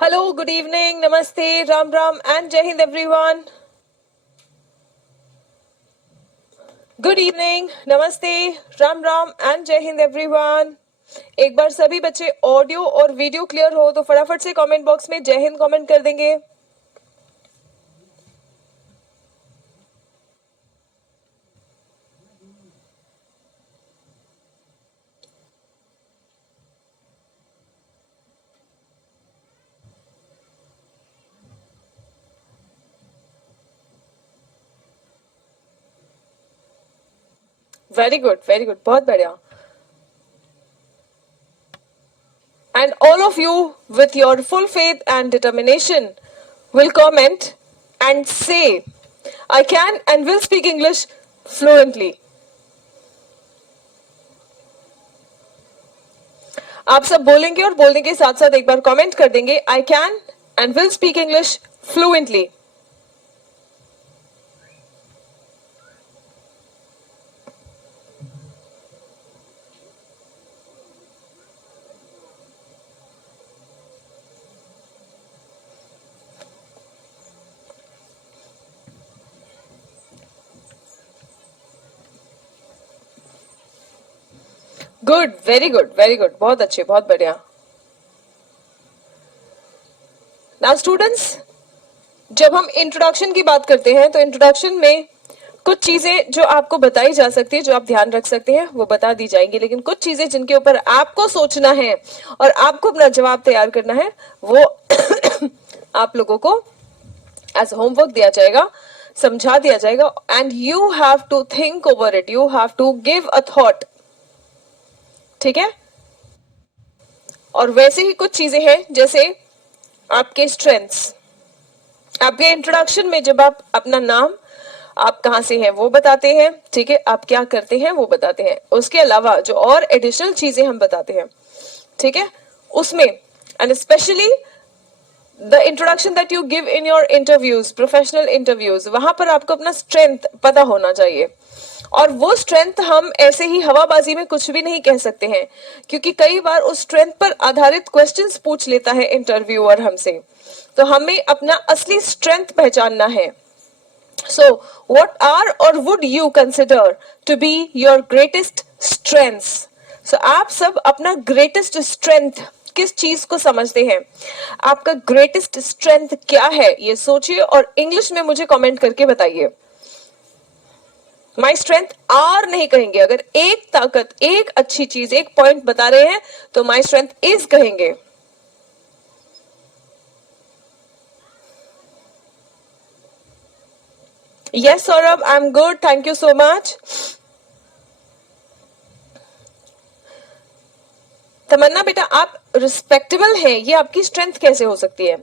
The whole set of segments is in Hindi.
Hello, good evening, namaste, Ram Ram, and Jai Hind everyone. Good evening, namaste, Ram Ram, and Jai Hind everyone. एक बार सभी बच्चे ऑडियो और वीडियो क्लियर हो तो फटाफट से कमेंट बॉक्स में जय हिंद कमेंट कर देंगे. वेरी गुड, बहुत बढ़िया. And all of you, with your full faith and determination, will comment and say, I can and will speak English fluently. आप सब बोलेंगे और बोलने के साथ साथ एक बार कमेंट कर देंगे, I can and will speak English fluently. Good, very good, बहुत अच्छे, बहुत बढ़िया. नाउ स्टूडेंट्स, जब हम इंट्रोडक्शन की बात करते हैं तो इंट्रोडक्शन में कुछ चीजें जो आपको बताई जा सकती है, जो आप ध्यान रख सकते हैं, वो बता दी जाएंगी. लेकिन कुछ चीजें जिनके ऊपर आपको सोचना है और आपको अपना जवाब तैयार करना है, वो आप लोगों को एज होमवर्क दिया जाएगा, समझा दिया जाएगा. And you have to think over it, you have to give a thought. ठीक है. और वैसे ही कुछ चीजें हैं जैसे आपके स्ट्रेंथ्स. आपके इंट्रोडक्शन में जब आप अपना नाम, आप कहाँ से हैं वो बताते हैं, ठीक है, आप क्या करते हैं वो बताते हैं. उसके अलावा जो और एडिशनल चीजें हम बताते हैं, ठीक है, उसमें and specially the introduction that you give in your interviews, professional interviews, वहां पर आपको अपना स्ट्रेंथ पता होना चाहिए. और वो स्ट्रेंथ हम ऐसे ही हवाबाजी में कुछ भी नहीं कह सकते हैं, क्योंकि कई बार उस स्ट्रेंथ पर आधारित क्वेश्चंस पूछ लेता है इंटरव्यूअर हमसे. तो हमें अपना असली स्ट्रेंथ पहचानना है. So, what are or would you consider to be your greatest strengths? So, आप सब अपना greatest strength किस चीज को समझते हैं, आपका greatest strength क्या है, ये सोचिए और इंग्लिश में मुझे कमेंट करके बताइए. माई स्ट्रेंथ आर नहीं कहेंगे. अगर एक ताकत, एक अच्छी चीज, एक पॉइंट बता रहे हैं तो माई स्ट्रेंथ इज कहेंगे. Yes, Saurabh, I'm good. Thank you so much. तमन्ना बेटा, आप रिस्पेक्टेबल हैं, ये आपकी स्ट्रेंथ कैसे हो सकती है?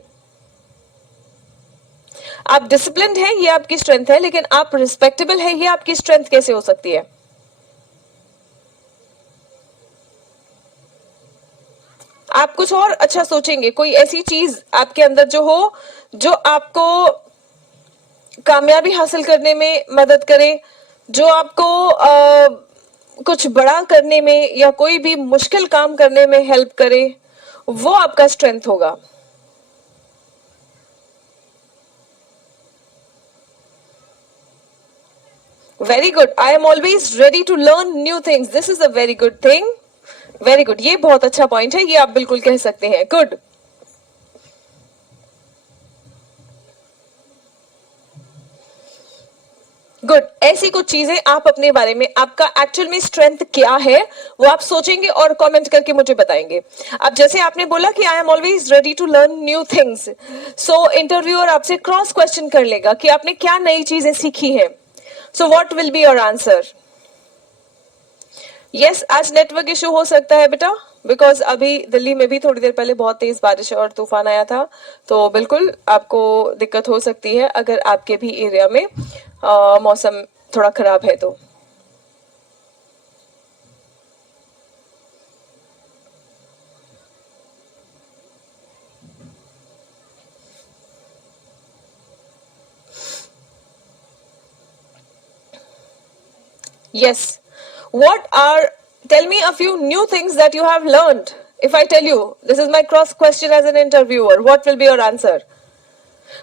आप डिसिप्लिन्ड हैं, ये आपकी स्ट्रेंथ है, लेकिन आप रिस्पेक्टेबल हैं, ये आपकी स्ट्रेंथ कैसे हो सकती है? आप कुछ और अच्छा सोचेंगे, कोई ऐसी चीज आपके अंदर जो हो, जो आपको कामयाबी हासिल करने में मदद करे, जो आपको कुछ बड़ा करने में या कोई भी मुश्किल काम करने में हेल्प करे, वो आपका स्ट्रेंथ होगा. Very good. I am always ready to learn new things. This is a very good thing. Very good, ये बहुत अच्छा पॉइंट है, ये आप बिल्कुल कह सकते हैं. गुड. गुड. ऐसी कुछ चीजें आप अपने बारे में, आपका एक्चुअल में स्ट्रेंथ क्या है, वो आप सोचेंगे और कमेंट करके मुझे बताएंगे. अब जैसे आपने बोला कि I am always ready to learn new things, so interviewer आपसे क्रॉस क्वेश्चन कर लेगा कि आपने क्या नई चीजें सीखी हैं. So what will be your answer? Yes, आज नेटवर्क इशू हो सकता है बेटा, बिकॉज अभी दिल्ली में भी थोड़ी देर पहले बहुत तेज बारिश और तूफान आया था, तो बिल्कुल आपको दिक्कत हो सकती है अगर आपके भी एरिया में मौसम थोड़ा खराब है तो. Yes. What are, tell me a few new things that you have learned If I tell you this is my cross question as an interviewer, what will be your answer?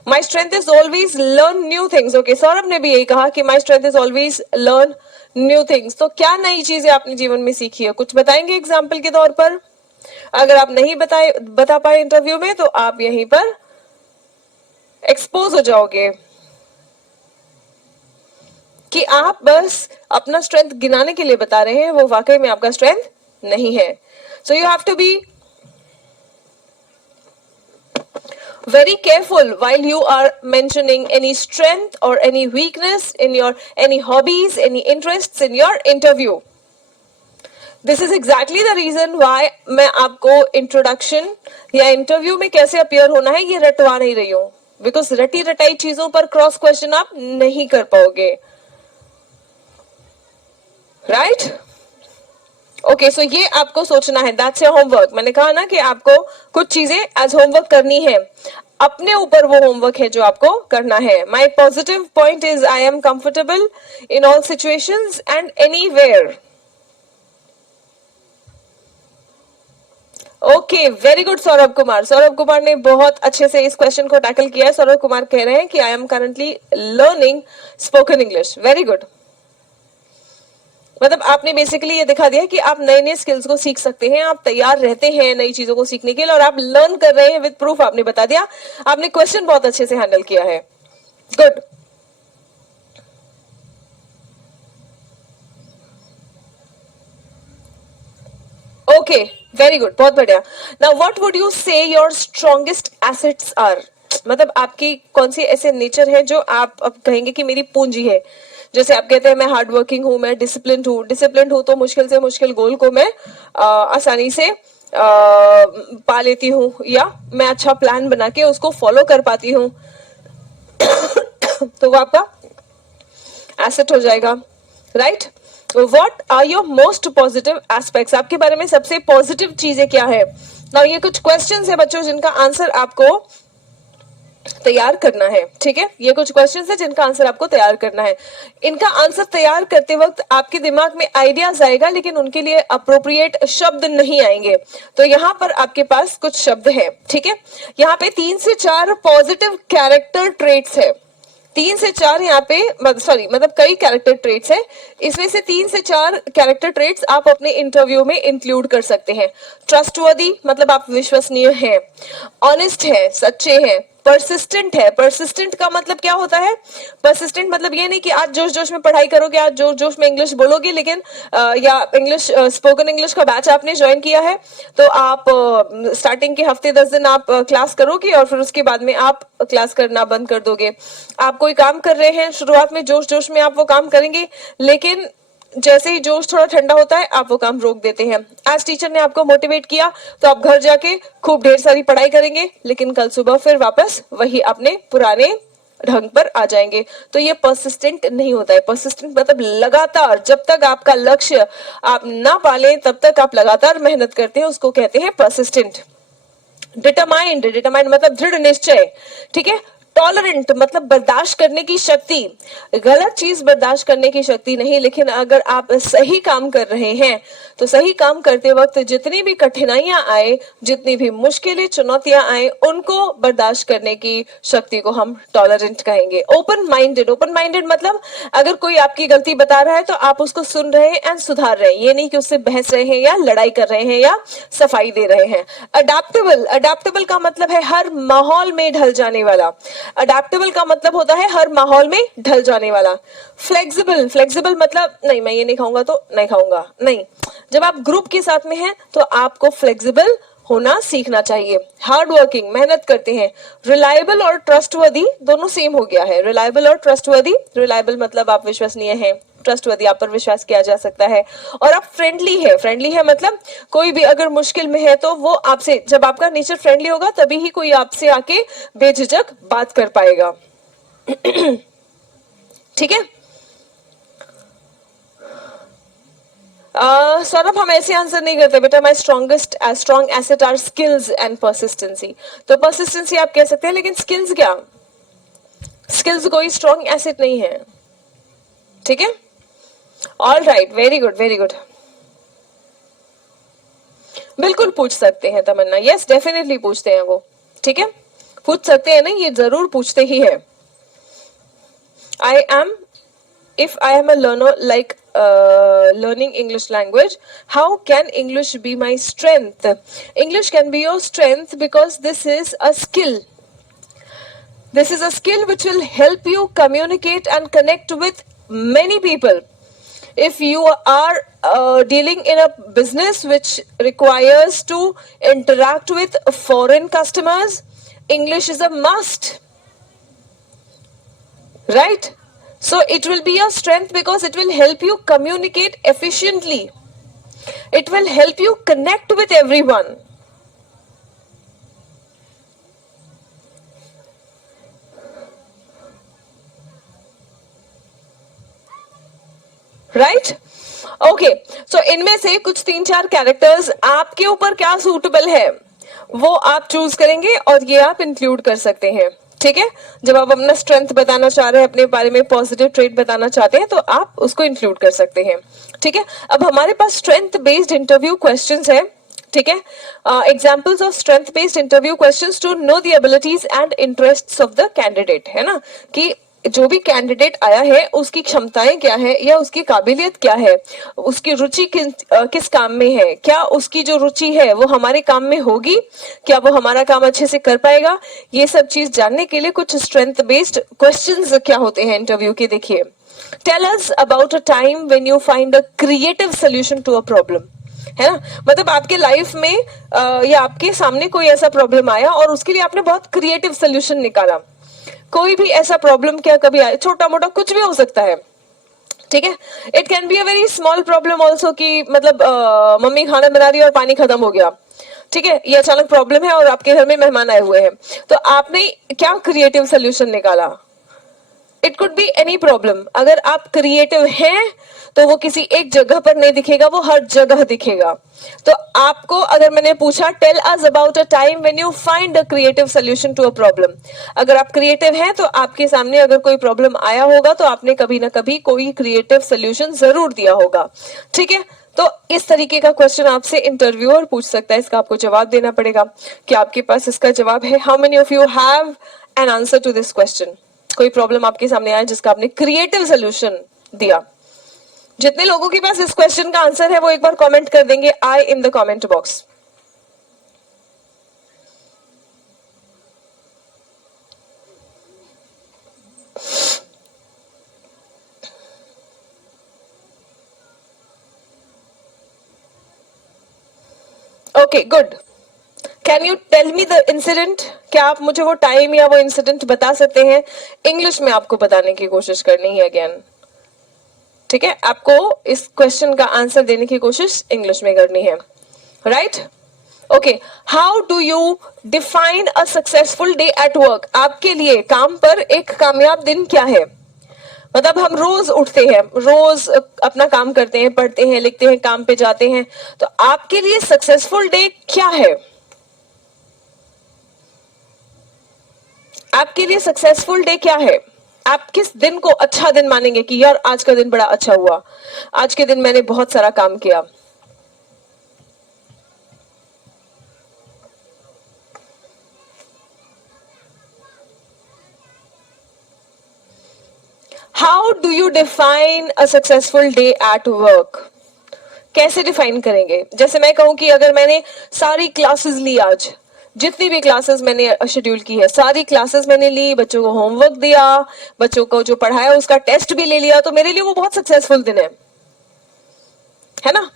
My strength is always learn new things. Okay, Saurabh ने भी यही कहा कि my strength is always learn new things. तो क्या नई चीजें आपने जीवन में सीखी है, कुछ बताएंगे एग्जाम्पल के तौर पर? अगर आप नहीं बता पाए इंटरव्यू में तो आप यहीं पर एक्सपोज हो जाओगे कि आप बस अपना स्ट्रेंथ गिनाने के लिए बता रहे हैं, वो वाकई में आपका स्ट्रेंथ नहीं है. So you have to be very careful while you are mentioning any strength or any weakness in your any hobbies, any interests in your interview. This is exactly the reason why मैं आपको introduction या interview में कैसे appear होना है ये रटवा नहीं रही हूँ, because रटी रटाई चीजों पर cross question आप नहीं कर पाओगे, right? ओके, सो ये आपको सोचना है, दैट्स योर होमवर्क. मैंने कहा ना कि आपको कुछ चीजें एज होमवर्क करनी है, अपने ऊपर वो होमवर्क है जो आपको करना है. My positive point is I am comfortable in all situations and anywhere. Okay, very good Saurabh Kumar. Saurabh Kumar ने बहुत अच्छे से इस क्वेश्चन को टैकल किया है. सौरभ कुमार कह रहे हैं कि I am currently learning spoken English. Very good. मतलब आपने बेसिकली ये दिखा दिया कि आप नए नए स्किल्स को सीख सकते हैं, आप तैयार रहते हैं नई चीजों को सीखने के लिए, और आप लर्न कर रहे हैं विद प्रूफ. आपने बता दिया, आपने क्वेश्चन बहुत अच्छे से हैंडल किया है. गुड. ओके, वेरी गुड, बहुत बढ़िया. नाउ व्हाट वुड यू से योर स्ट्रॉन्गेस्ट एसेट्स आर? मतलब आपकी कौन सी ऐसे नेचर है जो आप अब कहेंगे कि मेरी पूंजी है? जैसे आप कहते हैं मैं हार्ड वर्किंग हूं, मैं डिसिप्लिन्ड हूं. डिसिप्लिन्ड हूं तो मुश्किल से मुश्किल गोल को मैं आसानी से पा लेती हूं, या मैं अच्छा प्लान बना के उसको फॉलो कर पाती हूं. तो वो आपका एसेट हो जाएगा, right? What are your most positive aspects? आपके बारे में सबसे पॉजिटिव चीजें क्या है? नाउ ये कुछ क्वेश्चंस है बच्चों जिनका आंसर आपको तैयार करना है. ठीक है, ये कुछ क्वेश्चंस है जिनका आंसर आपको तैयार करना है. इनका आंसर तैयार करते वक्त आपके दिमाग में आइडियाज आएगा, लेकिन उनके लिए अप्रोप्रिएट शब्द नहीं आएंगे. तो यहाँ पर आपके पास कुछ शब्द हैं. ठीक है, यहाँ पे 3 से 4 पॉजिटिव कैरेक्टर ट्रेट्स है. 3 से 4 यहाँ पे मतलब कई कैरेक्टर ट्रेट्स है. इसमें से 3 से 4 कैरेक्टर ट्रेट्स आप अपने इंटरव्यू में इंक्लूड कर सकते हैं. ट्रस्टवर्दी मतलब आप विश्वसनीय हैं. ऑनेस्ट है, सच्चे हैं. परसिस्टेंट है. परसिस्टेंट का मतलब क्या होता है? परसिस्टेंट मतलब ये नहीं कि आज जोश जोश में पढ़ाई करोगे, आज जोश जोश में इंग्लिश बोलोगे, लेकिन या इंग्लिश स्पोकन इंग्लिश का बैच आपने ज्वाइन किया है तो आप स्टार्टिंग के हफ्ते 10 दिन आप क्लास करोगे और फिर उसके बाद में आप क्लास करना बंद कर दोगे. आप कोई काम कर रहे हैं, शुरुआत में जोश जोश में आप वो काम करेंगे, लेकिन जैसे ही जोश थोड़ा ठंडा होता है आप वो काम रोक देते हैं. आज टीचर ने आपको मोटिवेट किया तो आप घर जाके खूब ढेर सारी पढ़ाई करेंगे, लेकिन कल सुबह फिर वापस वही अपने पुराने ढंग पर आ जाएंगे. तो ये परसिस्टेंट नहीं होता है. परसिस्टेंट मतलब लगातार, जब तक आपका लक्ष्य आप ना पालें तब तक आप लगातार मेहनत करते हैं, उसको कहते हैं परसिस्टेंट. डिटरमाइंड मतलब दृढ़ निश्चय. ठीक है. टॉलरेंट मतलब बर्दाश्त करने की शक्ति. गलत चीज बर्दाश्त करने की शक्ति नहीं, लेकिन अगर आप सही काम कर रहे हैं तो सही काम करते वक्त जितनी भी कठिनाइयां आए, जितनी भी मुश्किलें चुनौतियां आए, उनको बर्दाश्त करने की शक्ति को हम टॉलरेंट कहेंगे. ओपन माइंडेड मतलब अगर कोई आपकी गलती बता रहा है तो आप उसको सुन रहे हैं एंड सुधार रहे हैं, ये नहीं कि उससे बहस रहे हैं या लड़ाई कर रहे हैं या सफाई दे रहे हैं. अडेप्टेबल का मतलब है हर माहौल में ढल जाने वाला. अडेप्टेबल का मतलब होता है हर माहौल में ढल जाने वाला. फ्लेक्सिबल मतलब नहीं, मैं ये नहीं खाऊंगा तो नहीं खाऊंगा, नहीं. जब आप ग्रुप के साथ में हैं तो आपको फ्लेक्सिबल होना सीखना चाहिए. हार्ड वर्किंग मेहनत करते हैं. रिलायबल और ट्रस्टवर्दी दोनों सेम हो गया है. रिलायबल और ट्रस्टवर्दी. रिलायबल मतलब आप विश्वसनीय हैं, ट्रस्टवर्दी आप पर विश्वास किया जा सकता है. और आप फ्रेंडली है मतलब कोई भी अगर मुश्किल में है तो वो आपसे, जब आपका नेचर फ्रेंडली होगा तभी ही कोई आपसे आके बेझिझक बात कर पाएगा. ठीक है. सौरभ हम ऐसे आंसर नहीं करते बेटा. My strong asset are skills and persistency. तो परसिस्टेंसी आप कह सकते हैं, लेकिन स्किल्स क्या? स्किल्स कोई स्ट्रॉन्ग एसेट नहीं है. ठीक है. All right, very good. बिल्कुल पूछ सकते हैं तमन्ना, यस डेफिनेटली पूछते हैं वो, ठीक है, पूछ सकते हैं, नहीं ये जरूर पूछते ही है. I am, if I am a learner, like learning English language, how can English be my strength? English can be your strength because this is a skill. This is a skill which will help you communicate and connect with many people. If you are dealing in a business which requires to interact with foreign customers, English is a must, right? So it will be your strength because it will help you communicate efficiently. It will help you connect with everyone. Right, okay. So इनमें से कुछ 3-4 कैरेक्टर्स आपके ऊपर क्या सूटेबल है वो आप चूज करेंगे और ये आप इंक्लूड कर सकते हैं, ठीक है. जब आप अपना स्ट्रेंथ बताना चाह रहे हैं, अपने बारे में पॉजिटिव ट्रेट बताना चाहते हैं, तो आप उसको इंक्लूड कर सकते हैं, ठीक है. अब हमारे पास स्ट्रेंथ बेस्ड इंटरव्यू क्वेश्चंस है, ठीक है. Examples of strength based interview questions to know the abilities and interests of the candidate, है ना, कि जो भी कैंडिडेट आया है उसकी क्षमताएं क्या है या उसकी काबिलियत क्या है, उसकी रुचि किस काम में है, क्या उसकी जो रुचि है वो हमारे काम में होगी, क्या वो हमारा काम अच्छे से कर पाएगा. ये सब चीज जानने के लिए कुछ स्ट्रेंथ बेस्ड क्वेश्चंस क्या होते हैं इंटरव्यू के, देखिए. Tell us about a time when you find a creative solution to a problem, है ना, मतलब आपके लाइफ में या आपके सामने कोई ऐसा प्रॉब्लम आया और उसके लिए आपने बहुत क्रिएटिव सोल्यूशन निकाला. कोई भी ऐसा प्रॉब्लम क्या कभी आया, छोटा मोटा कुछ भी हो सकता है, ठीक है. It can be a very small problem also, कि मतलब मम्मी खाना बना रही है और पानी खत्म हो गया, ठीक है, ये अचानक प्रॉब्लम है और आपके घर में मेहमान आए हुए हैं, तो आपने क्या क्रिएटिव सोल्यूशन निकाला. It could be any problem. अगर आप क्रिएटिव हैं तो वो किसी एक जगह पर नहीं दिखेगा, वो हर जगह दिखेगा. तो आपको अगर मैंने पूछा tell us about a time when you find a creative solution to a problem, अगर आप क्रिएटिव हैं तो आपके सामने अगर कोई प्रॉब्लम आया होगा तो आपने कभी ना कभी कोई क्रिएटिव सोल्यूशन जरूर दिया होगा, ठीक है. तो इस तरीके का क्वेश्चन आपसे इंटरव्यूअर पूछ सकता है, इसका आपको जवाब देना पड़ेगा. क्या आपके पास इसका जवाब है? How many of you have an answer to this question? कोई प्रॉब्लम आपके सामने आया जिसका आपने क्रिएटिव सोल्यूशन दिया. जितने लोगों के पास इस क्वेश्चन का आंसर है वो एक बार कमेंट कर देंगे I in the comment box. Okay good. Can you tell me the incident? क्या आप मुझे वो टाइम या वो इंसिडेंट बता सकते हैं? इंग्लिश में आपको बताने की कोशिश करनी है अगेन, ठीक है. आपको इस क्वेश्चन का आंसर देने की कोशिश इंग्लिश में करनी है, right. Okay, how do you define a successful day at work? आपके लिए काम पर एक कामयाब दिन क्या है? मतलब हम रोज उठते हैं, रोज अपना काम करते हैं, पढ़ते हैं, लिखते हैं, काम पे जाते हैं, तो आपके लिए सक्सेसफुल डे क्या है? आपके लिए सक्सेसफुल डे क्या है? आप किस दिन को अच्छा दिन मानेंगे कि यार आज का दिन बड़ा अच्छा हुआ, आज के दिन मैंने बहुत सारा काम किया. How do you define a successful day at work? कैसे डिफाइन करेंगे? जैसे मैं कहूं कि अगर मैंने सारी क्लासेस ली, आज जितनी भी क्लासेस मैंने शेड्यूल की है, सारी क्लासेस मैंने ली, बच्चों को होमवर्क दिया, बच्चों को जो पढ़ाया उसका टेस्ट भी ले लिया, तो मेरे लिए वो बहुत सक्सेसफुल दिन है ना.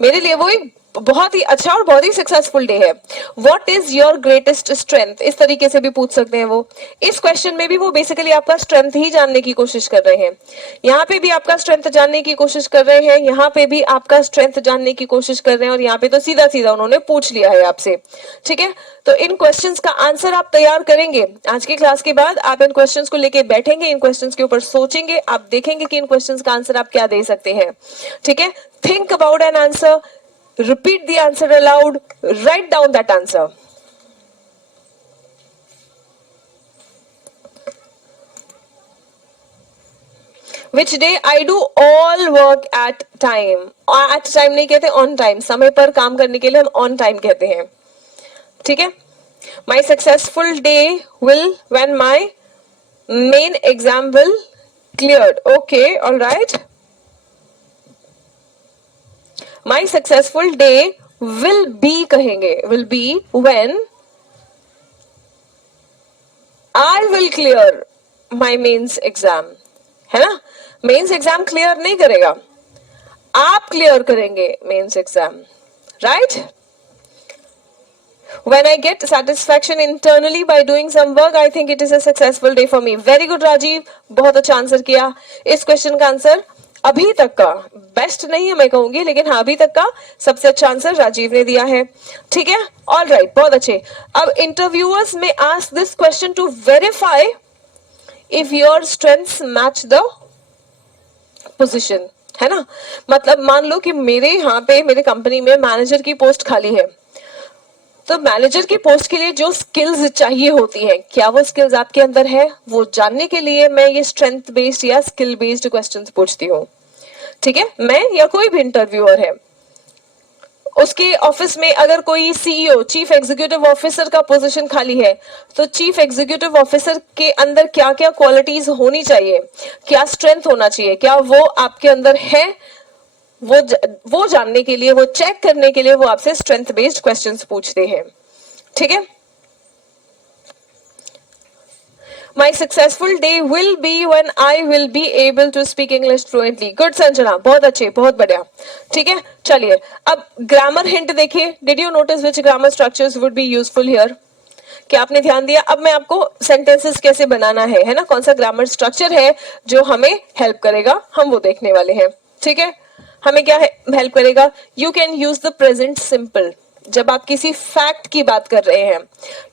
मेरे लिए वो एक बहुत ही अच्छा और बहुत ही सक्सेसफुल डे है. What is your greatest strength? इस तरीके से भी पूछ सकते हैं वो. इस क्वेश्चन में भी वो बेसिकली आपका स्ट्रेंथ ही जानने की कोशिश कर रहे हैं. यहाँ पे भी आपका स्ट्रेंथ जानने की कोशिश कर रहे हैं, यहाँ पे भी आपका स्ट्रेंथ जानने की कोशिश कर रहे हैं, और यहाँ पे तो सीधा सीधा उन्होंने पूछ लिया है आपसे, ठीक है. तो इन क्वेश्चंस का आंसर आप तैयार करेंगे. आज की क्लास के बाद आप इन क्वेश्चंस को लेके बैठेंगे, इन क्वेश्चंस के ऊपर सोचेंगे, आप देखेंगे कि इन क्वेश्चंस का आंसर आप क्या दे सकते हैं, ठीक है. Think about an answer, repeat the answer aloud, write down that answer. Which day I do all work at time. At time नहीं कहते, ऑन टाइम. समय पर काम करने के लिए हम ऑन टाइम कहते हैं. ठीक है. My successful day will when my main exam will cleared. Okay, all right. My successful day will be कहेंगे, will be when I will clear my mains exam. है ना. मेंस एग्जाम क्लियर नहीं करेगा, आप क्लियर करेंगे mains exam. Right. When I get satisfaction internally by doing some work, I think it is a successful day for me. Very good Rajiv, बहुत अच्छा आंसर किया. इस क्वेश्चन का आंसर अभी तक का बेस्ट नहीं है मैं कहूंगी, लेकिन हाँ अभी तक का सबसे अच्छा आंसर राजीव ने दिया है. ठीक है. ऑल राइट, बहुत अच्छे. अब इंटरव्यूअर्स में ask this question to verify if your strengths match the position. है ना. मतलब मान लो कि मेरे यहाँ पे मेरे कंपनी में मैनेजर की पोस्ट खाली है, तो मैनेजर की पोस्ट के लिए जो स्किल्स चाहिए होती हैं, क्या वो स्किल्स आपके अंदर है, वो जानने के लिए मैं ये स्ट्रेंथ बेस्ड या स्किल बेस्ड क्वेश्चंस पूछती हूँ. ठीक है. मैं या कोई भी इंटरव्यूअर है, उसके ऑफिस में अगर कोई सीईओ, चीफ एग्जीक्यूटिव ऑफिसर का पोजीशन खाली है, तो चीफ एग्जीक्यूटिव ऑफिसर के अंदर क्या क्या क्वालिटीज होनी चाहिए, क्या स्ट्रेंथ होना चाहिए, क्या वो आपके अंदर है, वो जानने के लिए, वो चेक करने के लिए वो आपसे स्ट्रेंथ बेस्ड क्वेश्चंस पूछते हैं. ठीक है. My successful day will be when I will be able to speak English fluently. Good Sanjana, बहुत अच्छे, बहुत बढ़िया. ठीक है. चलिए अब ग्रामर हिंट देखिए. Did you notice which grammar structures would be useful here? क्या आपने ध्यान दिया? अब मैं आपको सेंटेंसेस कैसे बनाना है ना, कौन सा ग्रामर स्ट्रक्चर है जो हमें हेल्प करेगा, हम वो देखने वाले हैं. ठीक है. हमें क्या हेल्प करेगा? You can use the present simple जब आप किसी फैक्ट की बात कर रहे हैं.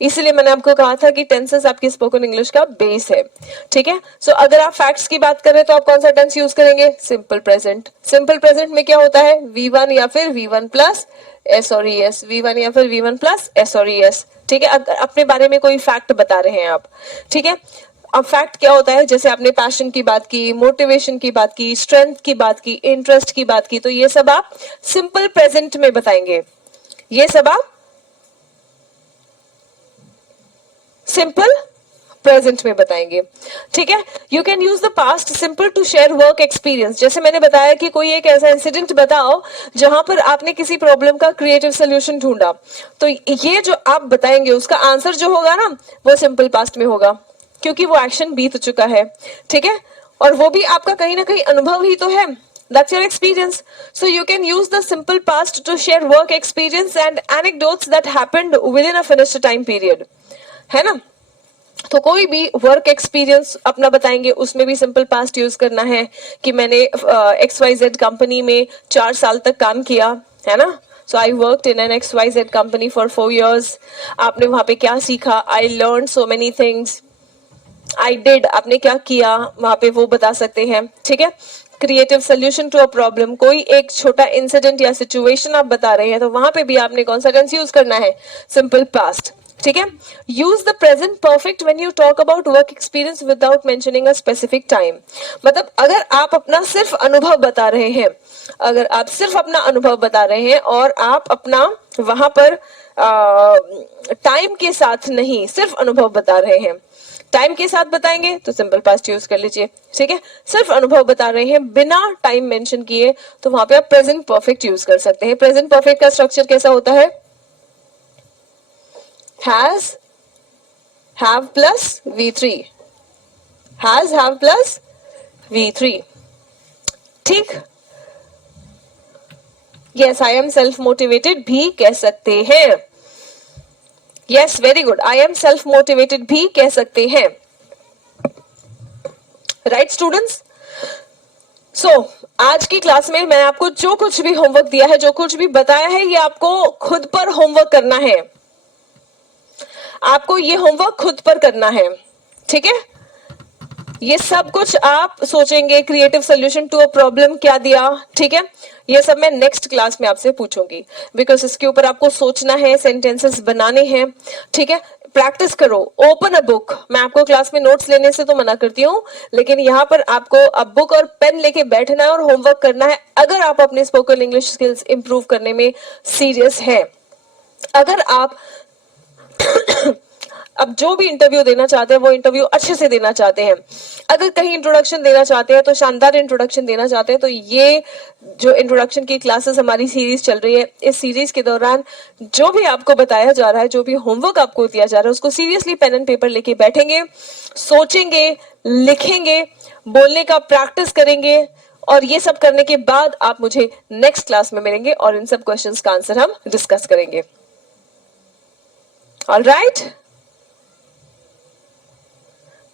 इसलिए मैंने आपको कहा था कि टेंसेस आपकी स्पोकन इंग्लिश का बेस है. ठीक है. सो अगर आप फैक्ट्स की बात कर रहे हैं तो आप कौन सा टेंस यूज करेंगे? Simple present. सिंपल प्रेजेंट में क्या होता है? V1 या फिर V1 प्लस एस और एस. V1 या फिर V1 प्लस एस और एस. ठीक है. अगर अपने बारे में कोई फैक्ट बता रहे हैं आप, ठीक है. अब फैक्ट क्या होता है? जैसे आपने पैशन की बात की, मोटिवेशन की बात की, स्ट्रेंथ की बात की, इंटरेस्ट की बात की, तो ये सब आप सिंपल प्रेजेंट में बताएंगे. ये सब आप सिंपल प्रेजेंट में बताएंगे. ठीक है. You can use the past simple to share work experience. जैसे मैंने बताया कि कोई एक ऐसा इंसिडेंट बताओ जहां पर आपने किसी प्रॉब्लम का क्रिएटिव सोल्यूशन ढूंढा, तो ये जो आप बताएंगे उसका आंसर जो होगा ना, वो सिंपल पास्ट में होगा, क्योंकि वो एक्शन बीत चुका है. ठीक है. और वो भी आपका कहीं ना कहीं अनुभव ही तो है. That's your experience. So you can use the simple past to share work experience and anecdotes that happened within a finished time period. है ना. तो कोई भी वर्क एक्सपीरियंस अपना बताएंगे, उसमें भी सिंपल पास्ट यूज करना है कि मैंने XYZ कंपनी में 4 साल तक काम किया, है ना. So I worked in an XYZ company for 4 years. आपने वहां पे क्या सीखा? I learned so many things. I did, आपने क्या किया वहां पे, वो बता सकते हैं. ठीक है. Creative solution to a problem, कोई एक छोटा इंसिडेंट या सिचुएशन आप बता रहे हैं, तो वहां पे भी आपने कौन सा टेंस यूज करना है? Simple past. ठीक है. Use the present perfect when you talk about work experience without mentioning a specific time. मतलब अगर आप अपना सिर्फ अनुभव बता रहे हैं, अगर आप सिर्फ अपना अनुभव बता रहे हैं और आप अपना वहां पर टाइम के साथ नहीं, सिर्फ अनुभव बता रहे हैं, टाइम के साथ बताएंगे तो सिंपल पास्ट यूज कर लीजिए. ठीक है. सिर्फ अनुभव बता रहे हैं बिना टाइम मेंशन किए, तो वहां पे आप प्रेजेंट परफेक्ट यूज कर सकते हैं. प्रेजेंट परफेक्ट का स्ट्रक्चर कैसा होता है? Has, have plus V3. Has, have plus V3. ठीक. Yes, I am self motivated भी कह सकते हैं. Yes, very good. I am self motivated भी कह सकते हैं. Right students. सो आज की क्लास में मैंने आपको जो कुछ भी होमवर्क दिया है, जो कुछ भी बताया है, ये आपको खुद पर होमवर्क करना है. आपको ये होमवर्क खुद पर करना है. ठीक है. ये सब कुछ आप सोचेंगे, creative solution to a problem क्या दिया. ठीक है. ये सब मैं नेक्स्ट क्लास में आपसे पूछूंगी, बिकॉज इसके ऊपर आपको सोचना है, सेंटेंसेस बनाने हैं. ठीक है. प्रैक्टिस करो, ओपन अ बुक। मैं आपको क्लास में नोट्स लेने से तो मना करती हूँ, लेकिन यहाँ पर आपको अब बुक और पेन लेके बैठना है और होमवर्क करना है, अगर आप अपने स्पोकन इंग्लिश स्किल्स इंप्रूव करने में सीरियस है। अगर आप अब जो भी इंटरव्यू देना चाहते हैं वो इंटरव्यू अच्छे से देना चाहते हैं, अगर कहीं इंट्रोडक्शन देना चाहते हैं तो शानदार इंट्रोडक्शन देना चाहते हैं, तो ये जो इंट्रोडक्शन की क्लासेस हमारी सीरीज चल रही है, इस सीरीज के दौरान जो भी आपको बताया जा रहा है, जो भी होमवर्क आपको दिया जा रहा है, उसको सीरियसली पेन एंड पेपर लेके बैठेंगे, सोचेंगे, लिखेंगे, बोलने का प्रैक्टिस करेंगे, और ये सब करने के बाद आप मुझे नेक्स्ट क्लास में मिलेंगे और इन सब क्वेश्चंस का आंसर हम डिस्कस करेंगे। All right,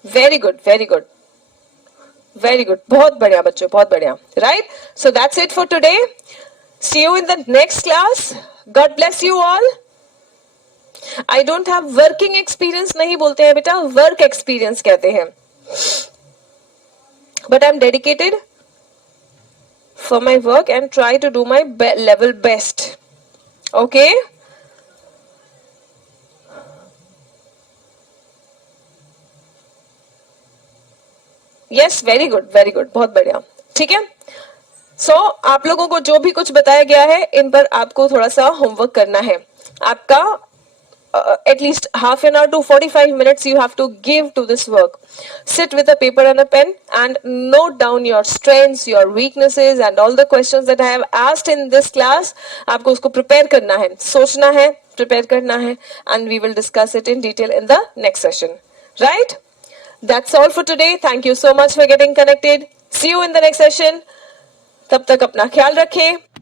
very good, very good, very good, बहुत बढ़िया बच्चों, बहुत बढ़िया। Right, so that's it for today. See you in the next class. God bless you all. I don't have working experience नहीं बोलते हैं बेटा, वर्क एक्सपीरियंस कहते हैं, but I am dedicated for my work and try to do my level best. Okay, yes, very good, very good, बहुत बढ़िया। ठीक है, सो आप लोगों को जो भी कुछ बताया गया है इन पर आपको थोड़ा सा होमवर्क करना है। आपका at least half an hour to 45 minutes you have to give to this work. Sit with a paper and a pen and note down your strengths, your weaknesses and all the questions that I have asked in this class. आपको उसको prepare करना है, सोचना है, prepare करना है, and we will discuss it in detail in the next session. Right? That's all for today. Thank you so much for getting connected. See you in the next session. तब तक अपना ख्याल रखें।